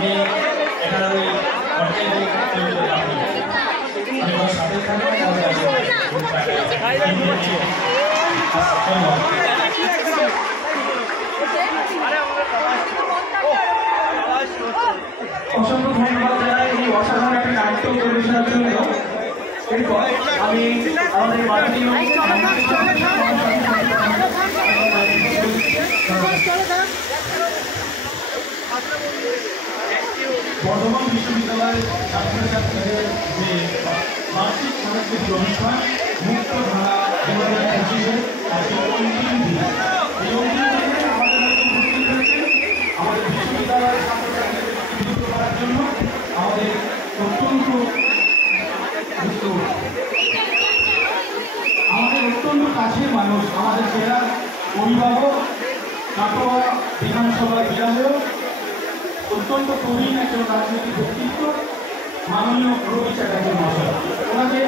আমি এখানে সাথে অসংখ্য ধন্যবাদ জানাই এই অসাধারণ একটা নাট্য পরিবেশনার জন্য। এরপর আমি আমাদের বর্ধমান বিশ্ববিদ্যালয়ের ছাত্রছাত্রীদের যে বার্ষিক সাংস্কৃতিক অনুষ্ঠান মুক্ত ধারা 2025 আজকে অন্তিম দিন। এই অন্তিম দিনে আমাদের বিশ্ববিদ্যালয়ের ছাত্রছাত্রীদের প্রতিনিধিত্ব করার জন্য আমাদের অত্যন্ত কাছের মানুষ, আমাদের জেলার অভিভাবক, কাটোয়া বিধানসভার বিধায়ক, অত্যন্ত প্রবীণ একজন রাজনৈতিক ব্যক্তিত্ব, মাননীয় রবি চ্যাটার্জি মহাশয়। ওনাকে